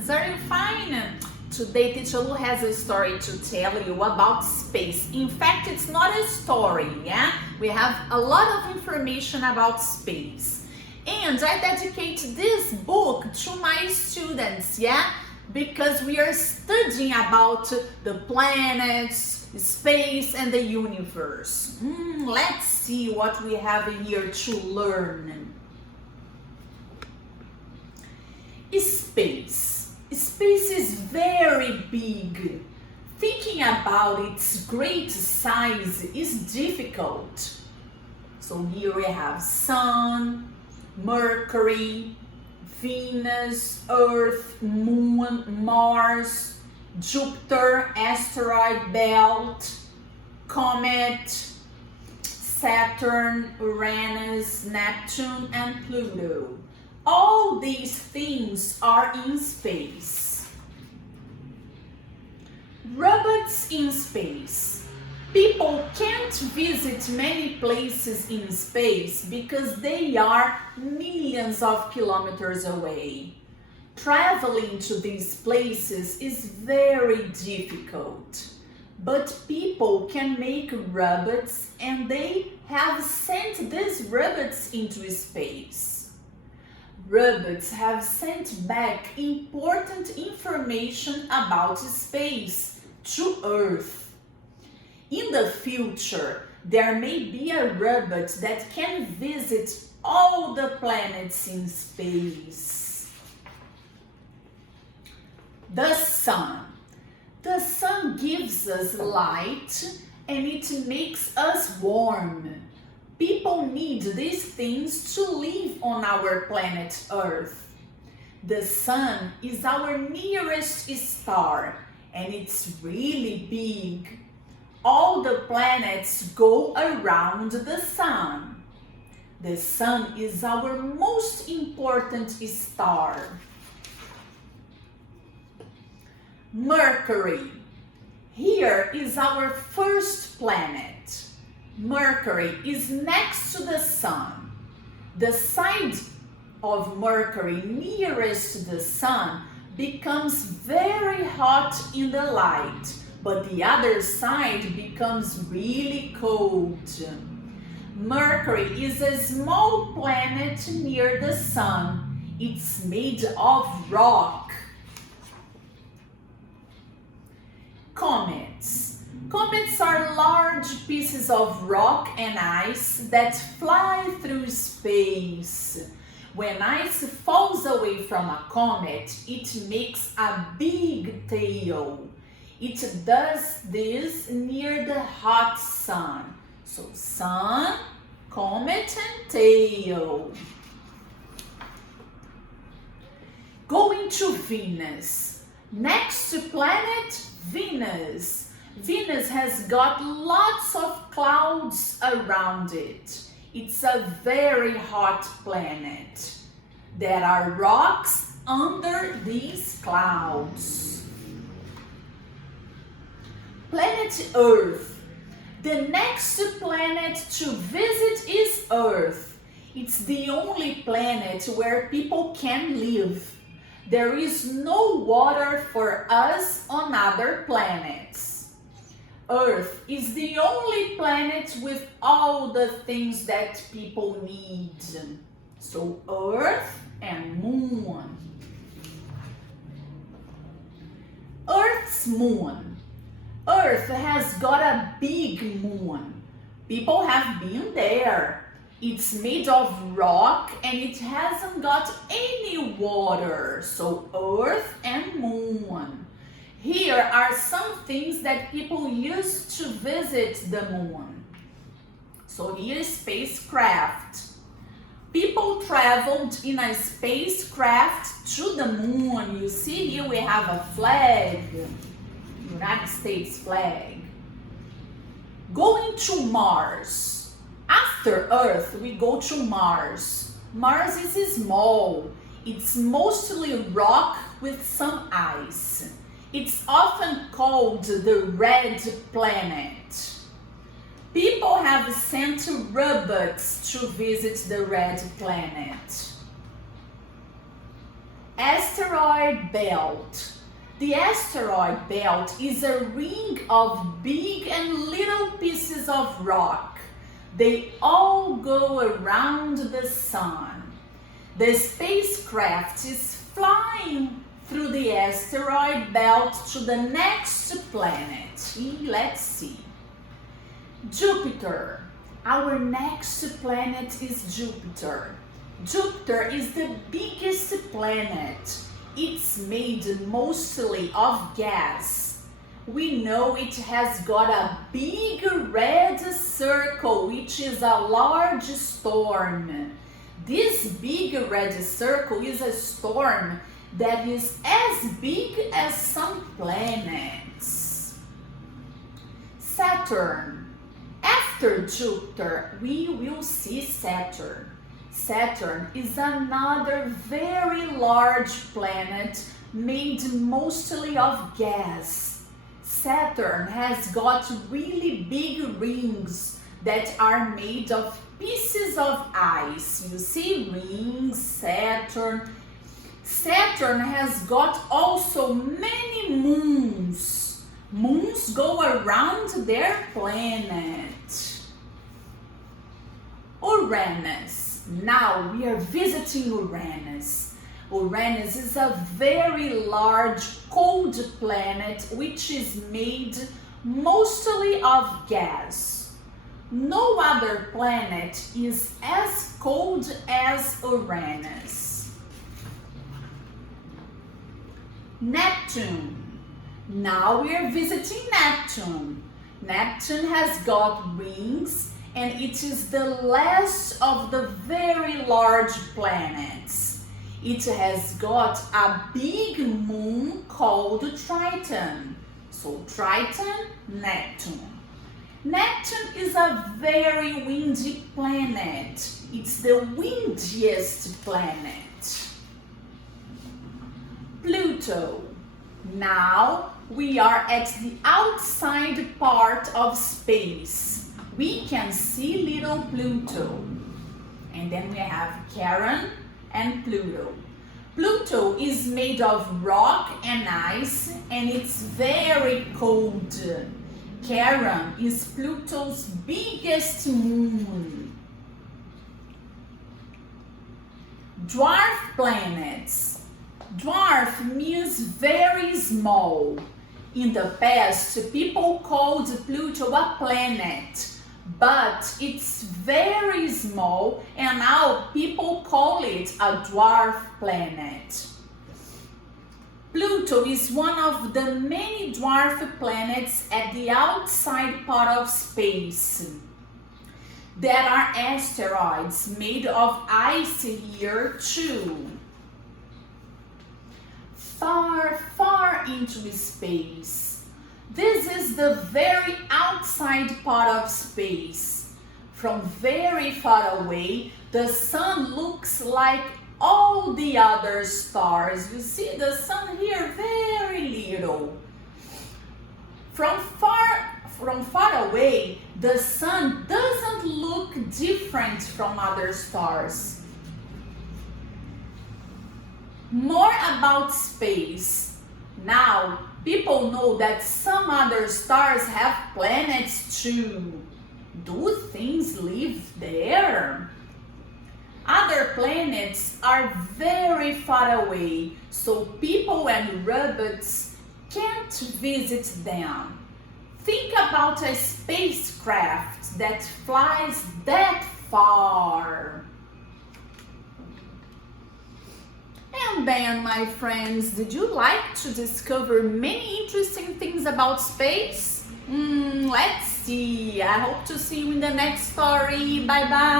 students, are you fine? Today Teacher Lu has a story to tell you about space. In fact, it's not a story, yeah? We have a lot of information about space. And I dedicate this book to my students, yeah? Because we are studying about the planets, space, and the universe. Let's see what we have here to learn. Space. Space is very big. Thinking about its great size is difficult. So here we have Sun, Mercury, Venus, Earth, Moon, Mars, Jupiter, Asteroid Belt, Comet, Saturn, Uranus, Neptune, and Pluto. All these things are in space. Robots in space. People can't visit many places in space because they are millions of kilometers away. Traveling to these places is very difficult, but people can make robots and they have sent these robots into space. Robots have sent back important information about space to Earth. In the future, there may be a robot that can visit all the planets in space. The Sun. The Sun gives us light and it makes us warm. People need these things to live on our planet Earth. The Sun is our nearest star and it's really big. All the planets go around the Sun. The Sun is our most important star. Mercury. Here is our first planet. Mercury is next to the Sun. The side of Mercury nearest the Sun becomes very hot in the light, but the other side becomes really cold. Mercury is a small planet near the Sun. It's made of rock. Comets. Comets are large pieces of rock and ice that fly through space. When ice falls away from a comet, it makes a big tail. It does this near the hot Sun. So Sun, comet, and tail. Going to Venus. Next planet, Venus. Venus has got lots of clouds around it. It's a very hot planet. There are rocks under these clouds. Planet Earth. The next planet to visit is Earth. It's the only planet where people can live. There is no water for us on other planets. Earth is the only planet with all the things that people need. So Earth and Moon. Earth's moon. Earth has got a big moon. People have been there. It's made of rock and it hasn't got any water. So Earth and Moon. Here are some things that people use to visit the moon. So here is spacecraft. People traveled in a spacecraft to the moon. You see here we have a flag, United States flag. Going to Mars. After Earth, we go to Mars. Mars is small. It's mostly rock with some ice. It's often called the red planet. People have sent robots to visit the red planet. Asteroid Belt. The asteroid belt is a ring of big and little pieces of rock. They all go around the sun. The spacecraft is flying through the asteroid belt to the next planet. Let's see. Jupiter. Our next planet is Jupiter. Jupiter is the biggest planet. It's made mostly of gas. We know it has got a big red circle, which is a large storm. This big red circle is a storm that is as big as some planets. Saturn. After Jupiter, we will see Saturn. Saturn is another very large planet made mostly of gas. Saturn has got really big rings that are made of pieces of ice. You see rings, Saturn. Saturn has got also many moons. Moons go around their planet. Uranus. Now we are visiting Uranus. Uranus is a very large cold planet which is made mostly of gas. No other planet is as cold as Uranus. Neptune. Now we are visiting Neptune. Neptune has got rings and it is the last of the very large planets. It has got a big moon called Triton. So Triton, Neptune. Neptune is a very windy planet. It's the windiest planet. Pluto. Now we are at the outside part of space. We can see little Pluto. And then we have Charon and Pluto. Pluto is made of rock and ice and it's very cold. Charon is Pluto's biggest moon. Dwarf planets. Dwarf means very small. In the past, people called Pluto a planet. But it's very small and now people call it a dwarf planet. Pluto is one of the many dwarf planets at the outside part of space. There are asteroids made of ice here too. Far, far into space. This is the very outside part of space. From very far away, the sun looks like all the other stars. You see the sun here very little. From far away, the sun doesn't look different from other stars. More about space. Now, people know that some other stars have planets too. Do things live there? Other planets are very far away, so people and robots can't visit them. Think about a spacecraft that flies that far. And then, my friends, did you like to discover many interesting things about space? Let's see. I hope to see you in the next story. Bye bye.